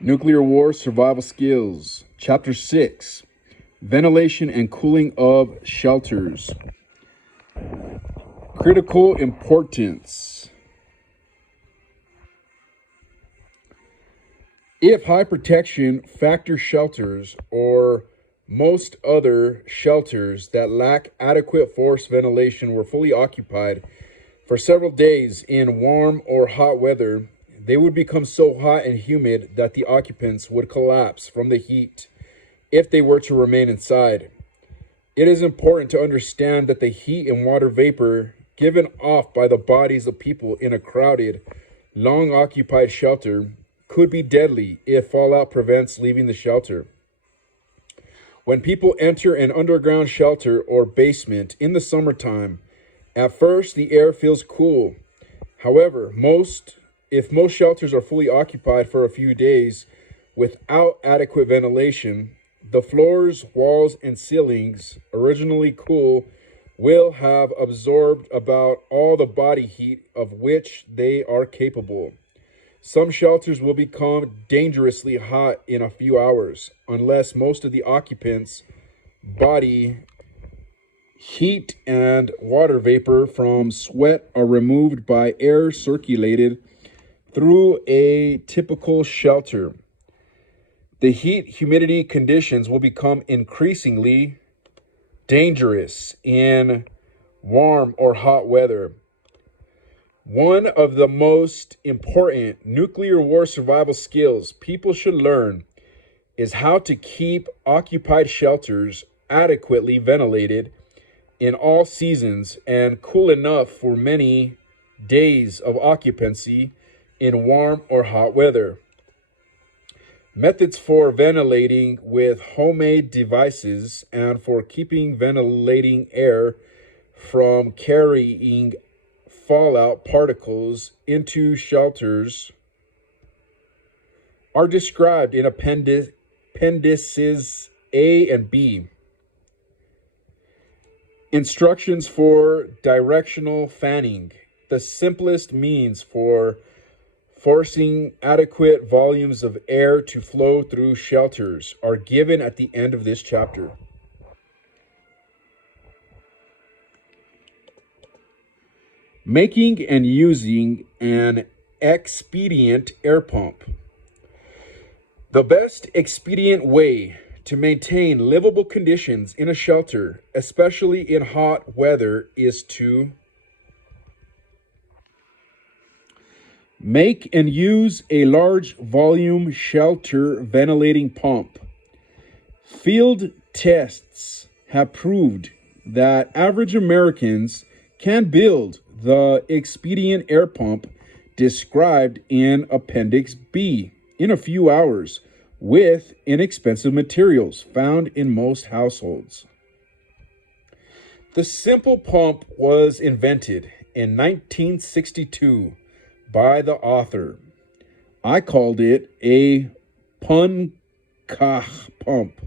Nuclear War Survival Skills, Chapter 6, Ventilation and Cooling of Shelters. Critical importance. If high protection factor shelters or most other shelters that lack adequate forced ventilation were fully occupied for several days in warm or hot weather, they would become so hot and humid that the occupants would collapse from the heat if they were to remain inside. It is important to understand that the heat and water vapor given off by the bodies of people in a crowded, long-occupied shelter could be deadly if fallout prevents leaving the shelter. When people enter an underground shelter or basement in the summertime, at first the air feels cool. However, if most shelters are fully occupied for a few days without adequate ventilation, the floors, walls, and ceilings, originally cool, will have absorbed about all the body heat of which they are capable. Some shelters will become dangerously hot in a few hours, unless most of the occupants' body heat and water vapor from sweat are removed by air circulated through a typical shelter. The heat-humidity conditions will become increasingly dangerous in warm or hot weather. One of the most important nuclear war survival skills people should learn is how to keep occupied shelters adequately ventilated in all seasons and cool enough for many days of occupancy in warm or hot weather. Methods for ventilating with homemade devices and for keeping ventilating air from carrying fallout particles into shelters are described in appendices A and B. Instructions for directional fanning, the simplest means for forcing adequate volumes of air to flow through shelters, are given at the end of this chapter. Making and using an expedient air pump. The best expedient way to maintain livable conditions in a shelter, especially in hot weather, is to make and use a large volume shelter ventilating pump. Field tests have proved that average Americans can build the expedient air pump described in Appendix B in a few hours with inexpensive materials found in most households. The simple pump was invented in 1962 by the author. I called it a Punka pump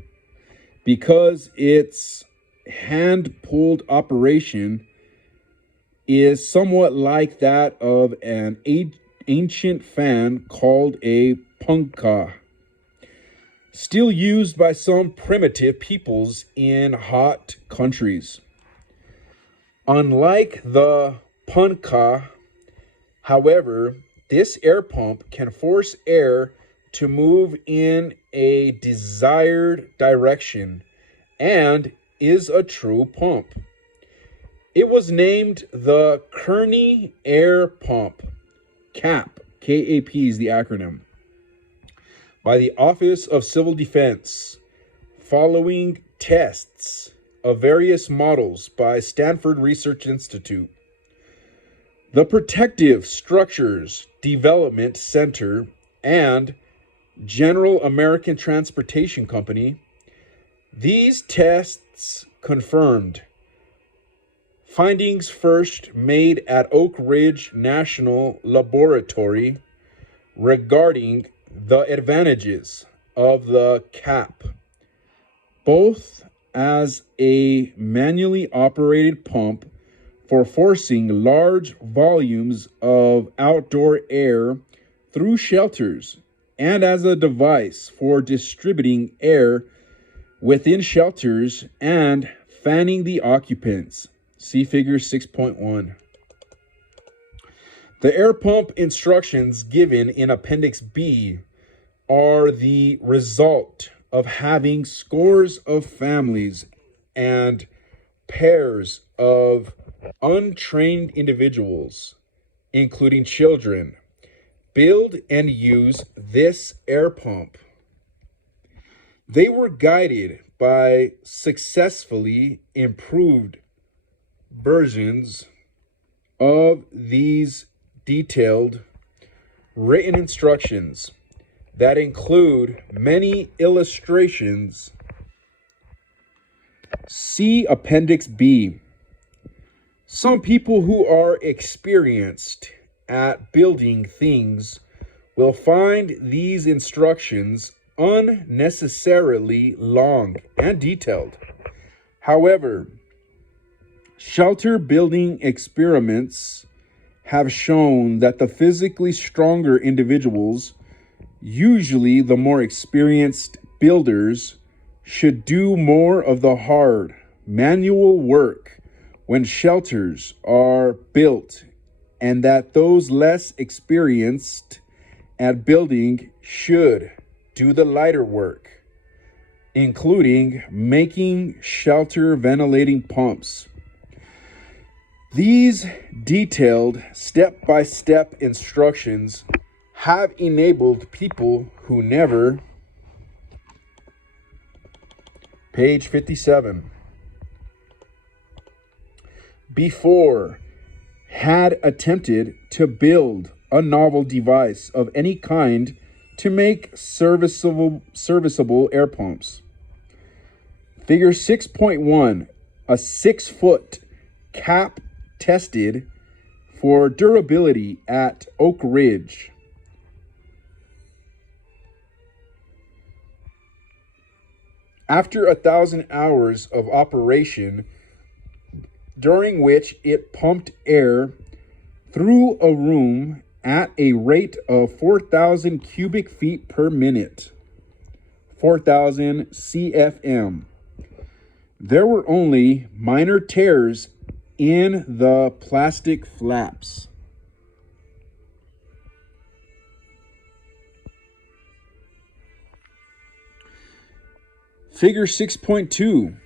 because its hand-pulled operation is somewhat like that of an ancient fan called a punka, still used by some primitive peoples in hot countries. Unlike the punka, however, this air pump can force air to move in a desired direction and is a true pump. It was named the Kearney Air Pump, CAP, K-A-P is the acronym, by the Office of Civil Defense, following tests of various models by Stanford Research Institute. The Protective Structures Development Center and General American Transportation Company, these tests confirmed findings first made at Oak Ridge National Laboratory regarding the advantages of the CAP, both as a manually operated pump for forcing large volumes of outdoor air through shelters and as a device for distributing air within shelters and fanning the occupants. See figure 6.1. The air pump instructions given in Appendix B are the result of having scores of families and pairs of untrained individuals, including children, build and use this air pump. They were guided by successfully improved versions of these detailed written instructions that include many illustrations. See Appendix B. Some people who are experienced at building things will find these instructions unnecessarily long and detailed. However, shelter building experiments have shown that the physically stronger individuals, usually the more experienced builders, should do more of the hard manual work when shelters are built, and that those less experienced at building should do the lighter work, including making shelter ventilating pumps. These detailed step-by-step instructions have enabled people who never, page 57, before had attempted to build a novel device of any kind to make serviceable air pumps. Figure 6.1, a 6-foot cap tested for durability at Oak Ridge. After 1,000 hours of operation, during which it pumped air through a room at a rate of 4,000 cubic feet per minute, 4,000 CFM. There were only minor tears in the plastic flaps. Figure 6.2.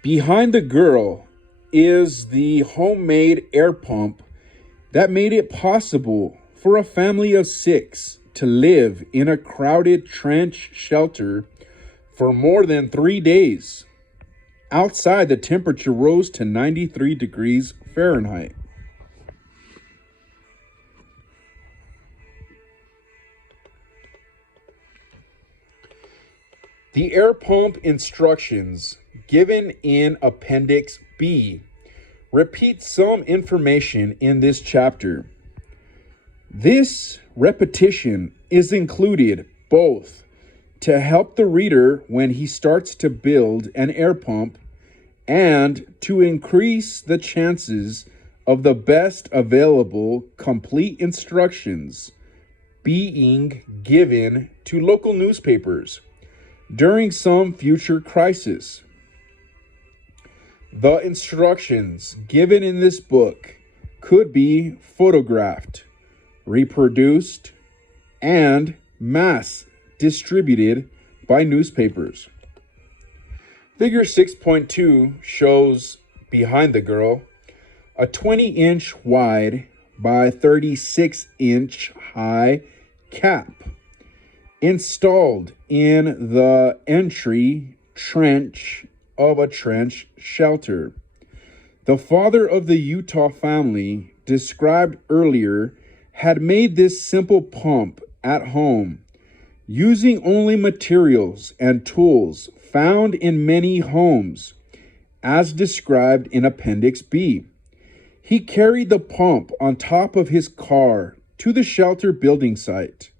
Behind the girl is the homemade air pump that made it possible for a family of 6 to live in a crowded trench shelter for more than 3 days. Outside, the temperature rose to 93 degrees Fahrenheit. The air pump instructions given in Appendix B repeat some information in this chapter. This repetition is included both to help the reader when he starts to build an air pump and to increase the chances of the best available complete instructions being given to local newspapers during some future crisis. The instructions given in this book could be photographed, reproduced, and mass distributed by newspapers. Figure 6.2 shows behind the girl a 20-inch wide by 36-inch high cap installed in the entry trench of a trench shelter. The father of the Utah family described earlier had made this simple pump at home using only materials and tools found in many homes, as described in Appendix B. He carried the pump on top of his car to the shelter building site.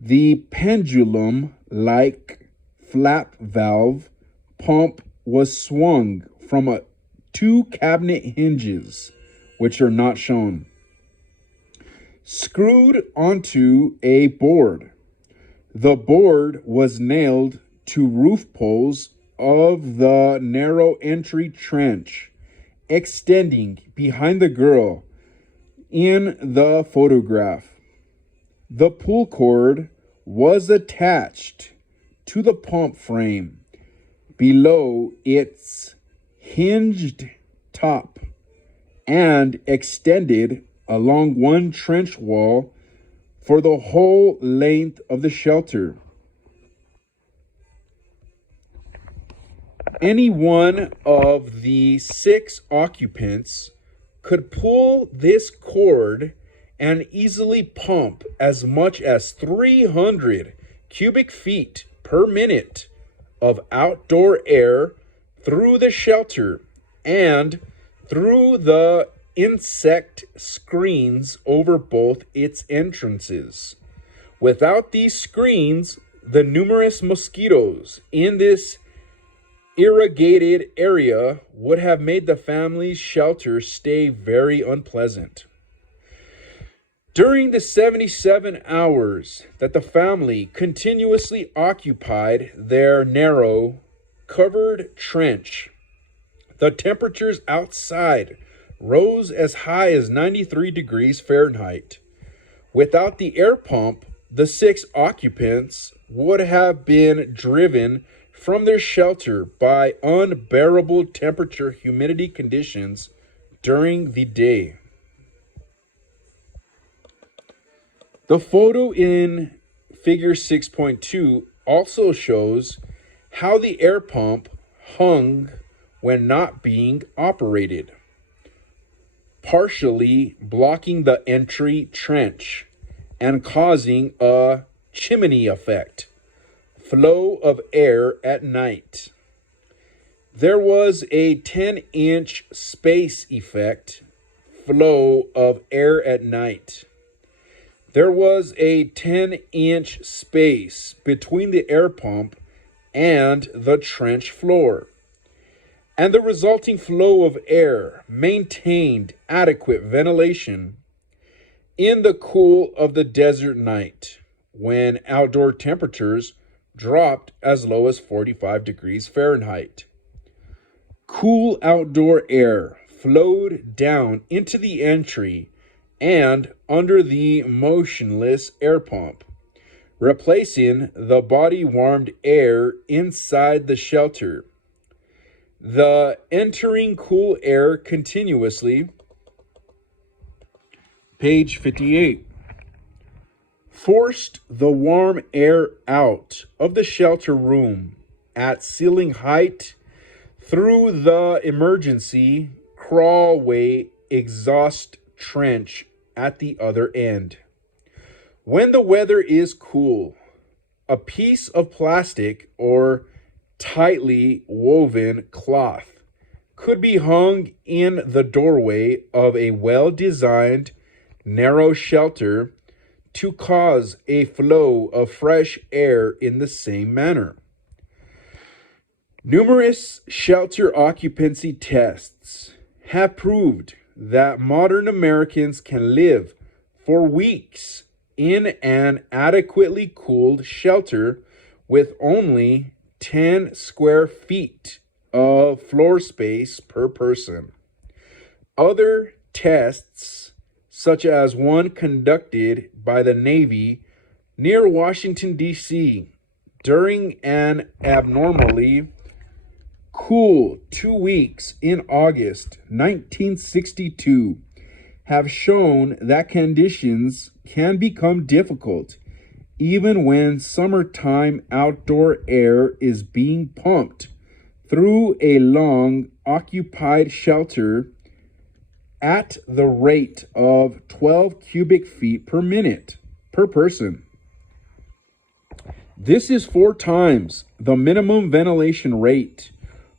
The pendulum-like flap valve pump was swung from 2 cabinet hinges, which are not shown. screwed onto a board. The board was nailed to roof poles of the narrow entry trench extending behind the girl in the photograph. The pull cord was attached to the pump frame below its hinged top and extended along one trench wall for the whole length of the shelter. Any one of the 6 occupants could pull this cord and easily pump as much as 300 cubic feet per minute of outdoor air through the shelter and through the insect screens over both its entrances. Without these screens, the numerous mosquitoes in this irrigated area would have made the family's shelter stay very unpleasant. During the 77 hours that the family continuously occupied their narrow, covered trench, the temperatures outside rose as high as 93 degrees Fahrenheit. Without the air pump, the 6 occupants would have been driven from their shelter by unbearable temperature humidity conditions during the day. The photo in figure 6.2 also shows how the air pump hung when not being operated, partially blocking the entry trench and causing a chimney effect, flow of air at night. There was a 10-inch space effect, flow of air at night. There was a 10-inch space between the air pump and the trench floor, and the resulting flow of air maintained adequate ventilation in the cool of the desert night when outdoor temperatures dropped as low as 45 degrees Fahrenheit. Cool outdoor air flowed down into the entry and under the motionless air pump, replacing the body-warmed air inside the shelter. The entering cool air continuously, page 58, forced the warm air out of the shelter room at ceiling height through the emergency crawlway exhaust trench at the other end. When the weather is cool, a piece of plastic or tightly woven cloth could be hung in the doorway of a well-designed, narrow shelter to cause a flow of fresh air in the same manner. Numerous shelter occupancy tests have proved that modern Americans can live for weeks in an adequately cooled shelter with only 10 square feet of floor space per person. Other tests, such as one conducted by the Navy near Washington, D.C., during an abnormally cool 2 weeks in August 1962, have shown that conditions can become difficult even when summertime outdoor air is being pumped through a long occupied shelter at the rate of 12 cubic feet per minute per person. This is 4 times the minimum ventilation rate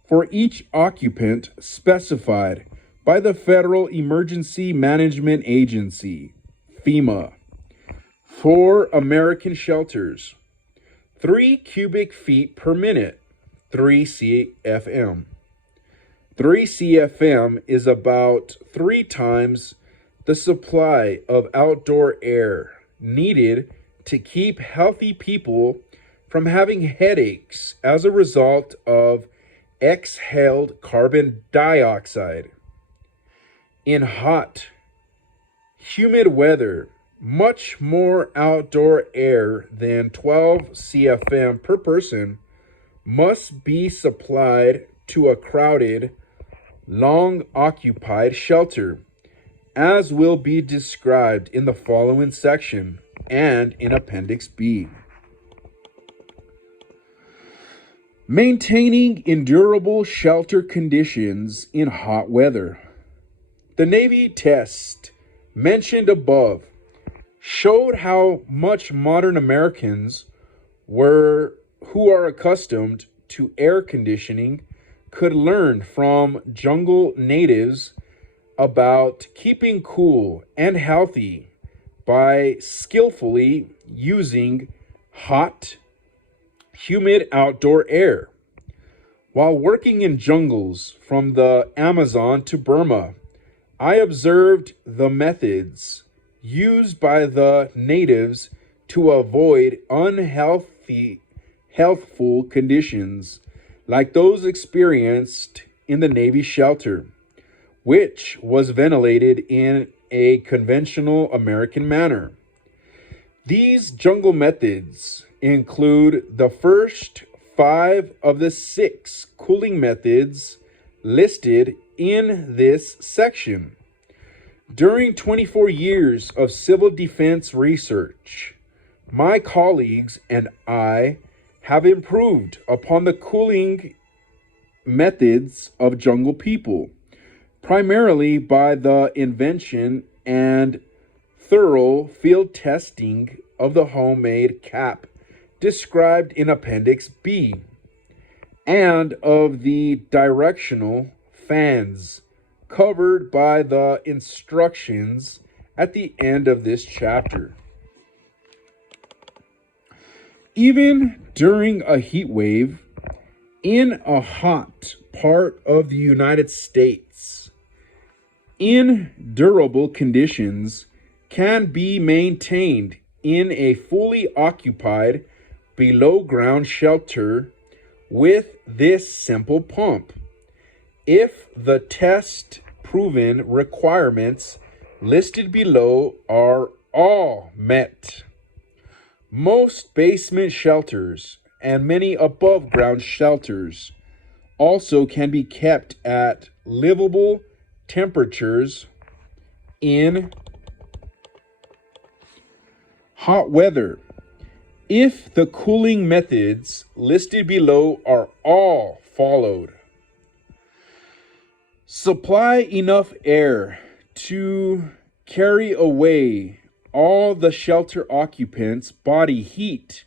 for each occupant specified by the Federal Emergency Management Agency, FEMA, for American shelters. 3 cubic feet per minute, 3 CFM. 3 CFM is about 3 times the supply of outdoor air needed to keep healthy people from having headaches as a result of exhaled carbon dioxide. In hot, humid weather, much more outdoor air than 12 CFM per person must be supplied to a crowded, long occupied shelter, as will be described in the following section and in Appendix B. Maintaining endurable shelter conditions in hot weather. The Navy test mentioned above showed how much modern Americans who are accustomed to air conditioning could learn from jungle natives about keeping cool and healthy by skillfully using hot, humid outdoor air. While working in jungles from the Amazon to Burma, I observed the methods used by the natives to avoid healthful conditions like those experienced in the Navy shelter, which was ventilated in a conventional American manner. These jungle methods include the first 5 of the 6 cooling methods listed in this section. During 24 years of civil defense research, my colleagues and I have improved upon the cooling methods of jungle people, primarily by the invention and thorough field testing of the homemade cap described in Appendix B, and of the directional fans covered by the instructions at the end of this chapter. Even during a heat wave in a hot part of the United States, endurable conditions can be maintained in a fully occupied below ground shelter with this simple pump, if the test proven requirements listed below are all met. Most basement shelters and many above ground shelters also can be kept at livable temperatures in hot weather if the cooling methods listed below are all followed. Supply enough air to carry away all the shelter occupants' body heat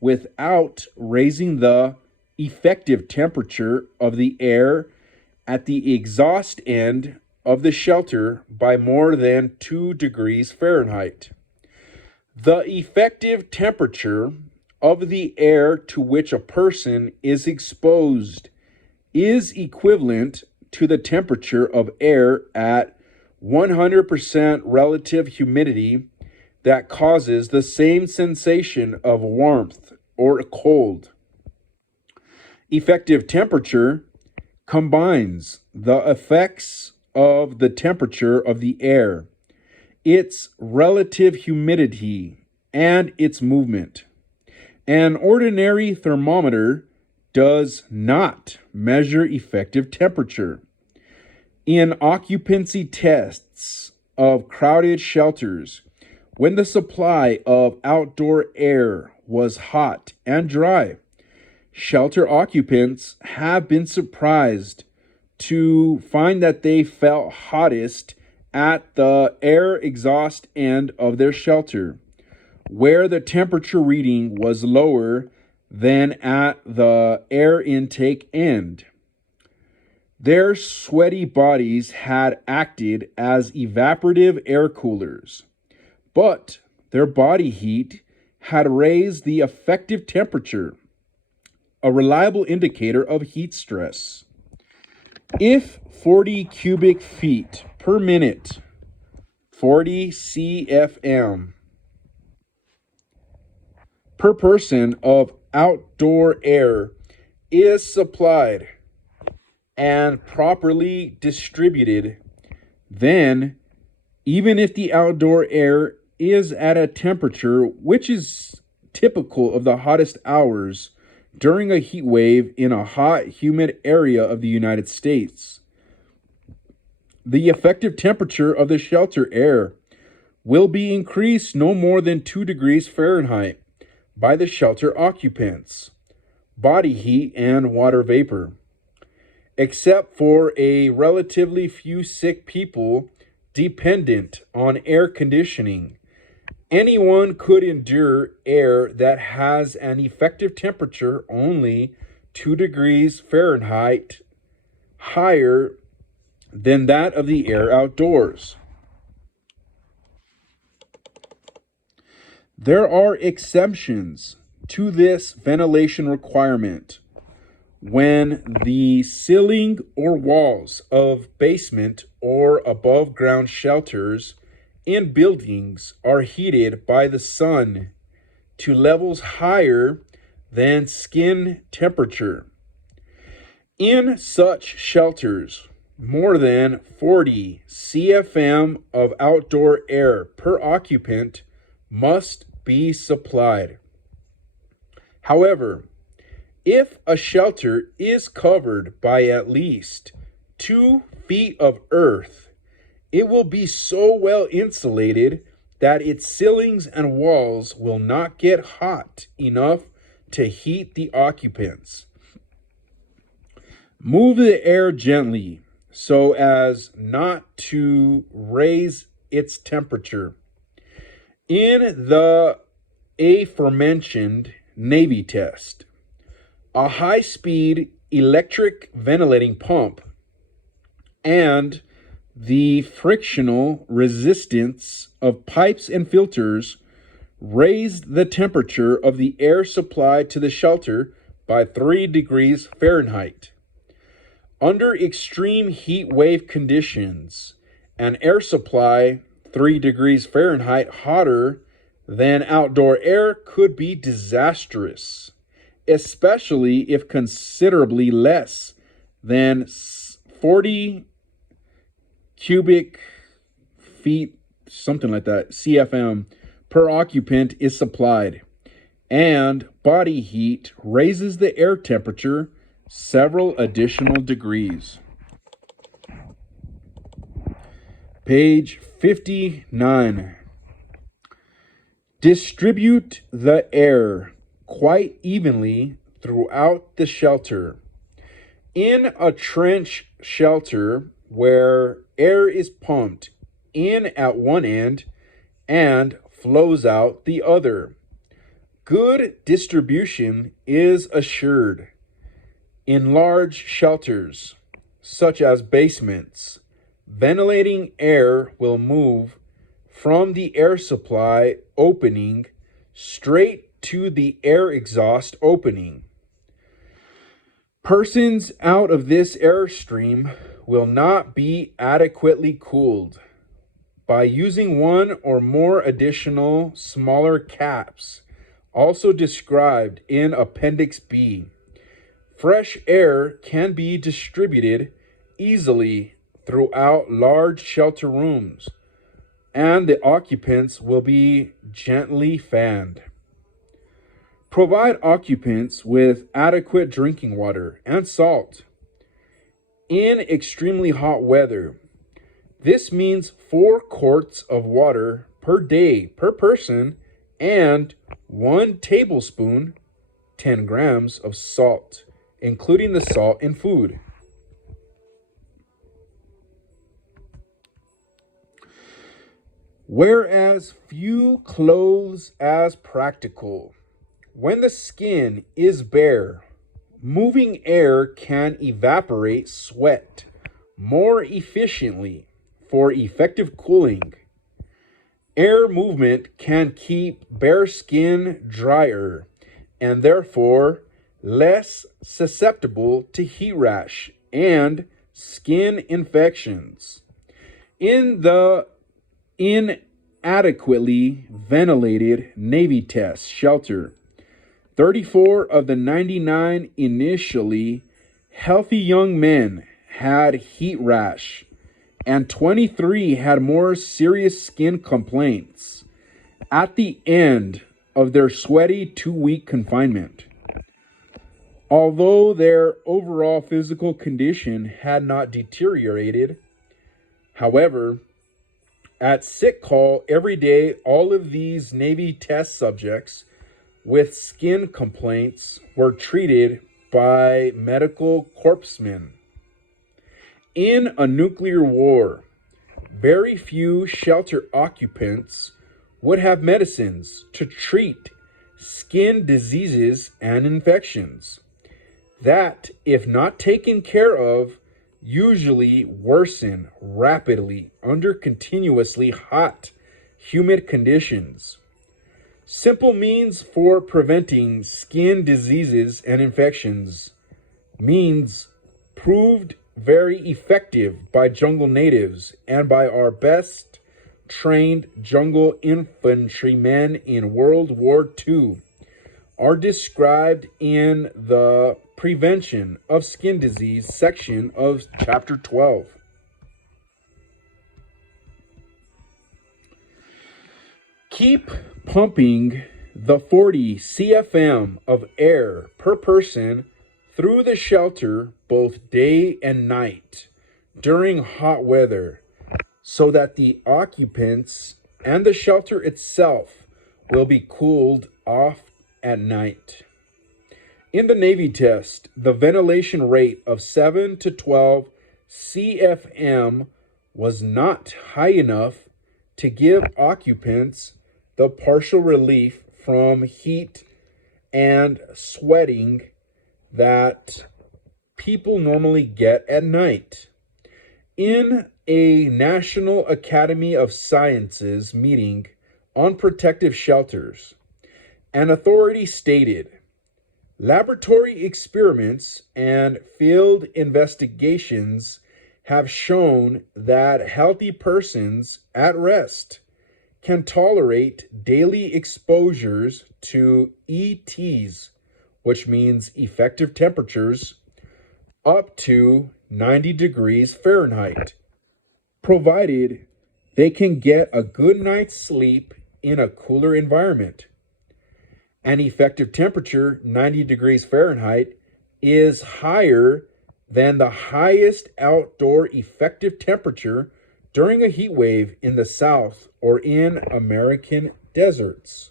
without raising the effective temperature of the air at the exhaust end of the shelter by more than 2 degrees Fahrenheit. The effective temperature of the air to which a person is exposed is equivalent to the temperature of air at 100% relative humidity that causes the same sensation of warmth or cold. Effective temperature combines the effects of the temperature of the air, its relative humidity, and its movement. An ordinary thermometer does not measure effective temperature. In occupancy tests of crowded shelters, when the supply of outdoor air was hot and dry, shelter occupants have been surprised to find that they felt hottest at the air exhaust end of their shelter, where the temperature reading was lower than at the air intake end. Their sweaty bodies had acted as evaporative air coolers, but their body heat had raised the effective temperature, a reliable indicator of heat stress. If 40 cubic feet per minute 40 CFM per person of outdoor air is supplied and properly distributed, then even if the outdoor air is at a temperature which is typical of the hottest hours during a heat wave in a hot, humid area of the United States, the effective temperature of the shelter air will be increased no more than 2 degrees Fahrenheit by the shelter occupants, body heat, and water vapor. Except for a relatively few sick people dependent on air conditioning, anyone could endure air that has an effective temperature only 2 degrees Fahrenheit higher than that of the air outdoors. There are exceptions to this ventilation requirement when the ceiling or walls of basement or above ground shelters in buildings are heated by the sun to levels higher than skin temperature. In such shelters, more than 40 CFM of outdoor air per occupant must be supplied. However, if a shelter is covered by at least 2 feet of earth, it will be so well insulated that its ceilings and walls will not get hot enough to heat the occupants. Move the air gently so as not to raise its temperature. In the aforementioned Navy test, a high-speed electric ventilating pump and the frictional resistance of pipes and filters raised the temperature of the air supplied to the shelter by 3 degrees Fahrenheit. Under extreme heat wave conditions, an air supply 3 degrees Fahrenheit hotter than outdoor air could be disastrous, especially if considerably less than 40 cubic feet, something like that, CFM per occupant is supplied, and body heat raises the air temperature several additional degrees. Page 59. Distribute the air quite evenly throughout the shelter. In a trench shelter where air is pumped in at one end and flows out the other, good distribution is assured. In large shelters, such as basements, ventilating air will move from the air supply opening straight to the air exhaust opening. Persons out of this airstream will not be adequately cooled. By using one or more additional smaller caps, also described in Appendix B, fresh air can be distributed easily throughout large shelter rooms, and the occupants will be gently fanned. Provide occupants with adequate drinking water and salt. In extremely hot weather, this means 4 quarts of water per day per person and 1 tablespoon, 10 grams of salt, including the salt in food. Whereas few clothes as practical. When the skin is bare, moving air can evaporate sweat more efficiently for effective cooling. Air movement can keep bare skin drier and therefore less susceptible to heat rash and skin infections. In the inadequately ventilated Navy test shelter. 34 of the 99 initially healthy young men had heat rash, and 23 had more serious skin complaints at the end of their sweaty 2-week confinement. Although their overall physical condition had not deteriorated, however, at sick call every day, all of these Navy test subjects with skin complaints were treated by medical corpsmen. In a nuclear war, very few shelter occupants would have medicines to treat skin diseases and infections that, if not taken care of, usually worsen rapidly under continuously hot, humid conditions. Simple means for preventing skin diseases and infections, means proved very effective by jungle natives and by our best trained jungle infantrymen in World War II, are described in the Prevention of Skin Disease section of Chapter 12. Keep pumping the 40 CFM of air per person through the shelter both day and night during hot weather, so that the occupants and the shelter itself will be cooled off at night. In the Navy test, the ventilation rate of 7 to 12 CFM was not high enough to give occupants the partial relief from heat and sweating that people normally get at night. In a National Academy of Sciences meeting on protective shelters, an authority stated, "Laboratory experiments and field investigations have shown that healthy persons at rest can tolerate daily exposures to ETs, which means effective temperatures, up to 90 degrees Fahrenheit, provided they can get a good night's sleep in a cooler environment. An effective temperature, 90 degrees Fahrenheit, is higher than the highest outdoor effective temperature during a heat wave in the South or in American deserts."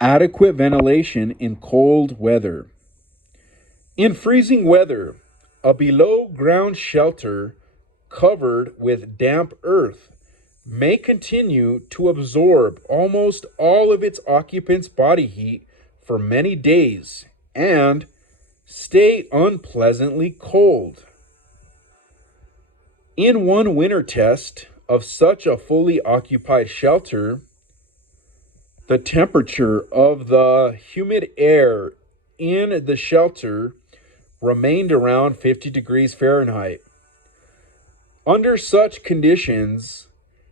Adequate ventilation in cold weather. In freezing weather, a below-ground shelter covered with damp earth may continue to absorb almost all of its occupants' body heat for many days and stay unpleasantly cold. In one winter test of such a fully occupied shelter, the temperature of the humid air in the shelter remained around 50 degrees Fahrenheit. Under such conditions,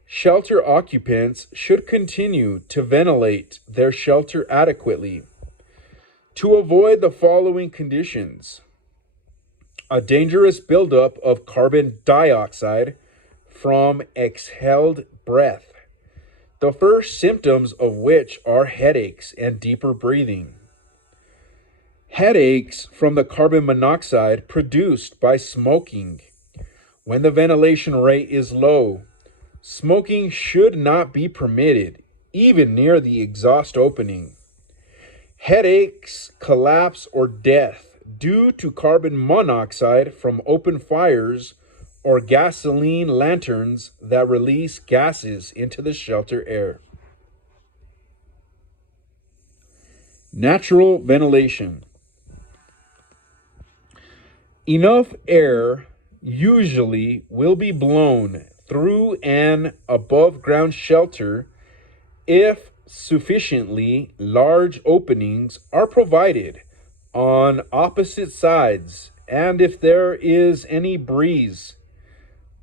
shelter occupants should continue to ventilate their shelter adequately to avoid the following conditions: a dangerous buildup of carbon dioxide from exhaled breath, the first symptoms of which are headaches and deeper breathing. Headaches from the carbon monoxide produced by smoking. When the ventilation rate is low, smoking should not be permitted, even near the exhaust opening. Headaches, collapse, or death due to carbon monoxide from open fires or gasoline lanterns that release gases into the shelter air. Natural ventilation. Enough air usually will be blown through an above-ground shelter if sufficiently large openings are provided on opposite sides and if there is any breeze.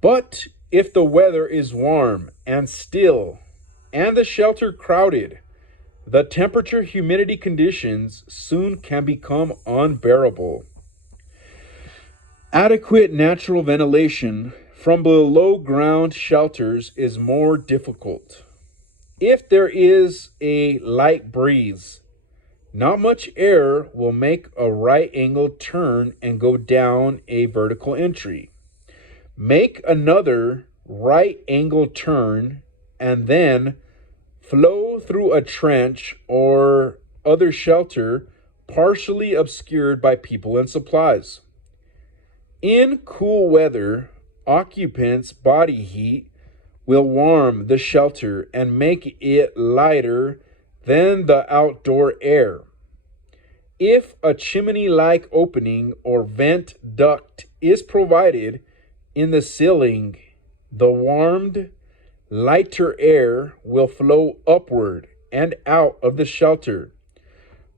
But if the weather is warm and still and the shelter crowded, the temperature humidity conditions soon can become unbearable. Adequate natural ventilation from below ground shelters is more difficult. If there is a light breeze, not much air will make a right angle turn and go down a vertical entry. Make another right angle turn and then flow through a trench or other shelter partially obscured by people and supplies. In cool weather, occupants' body heat will warm the shelter and make it lighter than the outdoor air. If a chimney-like opening or vent duct is provided in the ceiling, the warmed, lighter air will flow upward and out of the shelter,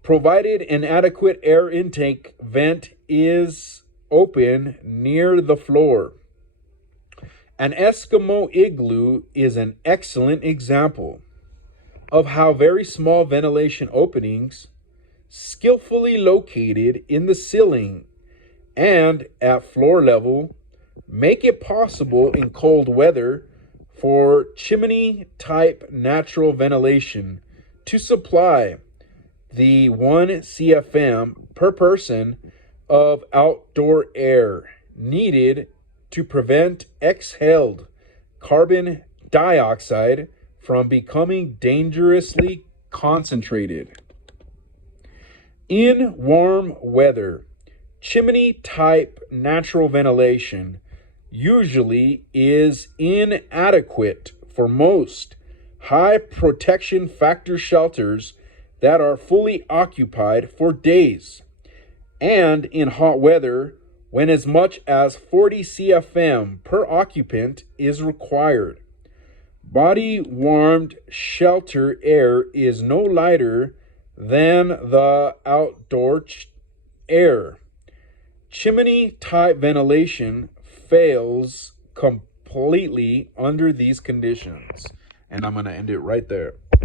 provided an adequate air intake vent is open near the floor. An Eskimo igloo is an excellent example of how very small ventilation openings, skillfully located in the ceiling and at floor level, make it possible in cold weather for chimney-type natural ventilation to supply the 1 CFM per person of outdoor air needed to prevent exhaled carbon dioxide from becoming dangerously concentrated. In warm weather, chimney-type natural ventilation usually is inadequate for most high protection factor shelters that are fully occupied for days, and in hot weather when as much as 40 CFM per occupant is required. Body warmed shelter air is no lighter than the outdoor air. Chimney type ventilation fails completely under these conditions. And I'm going to end it right there.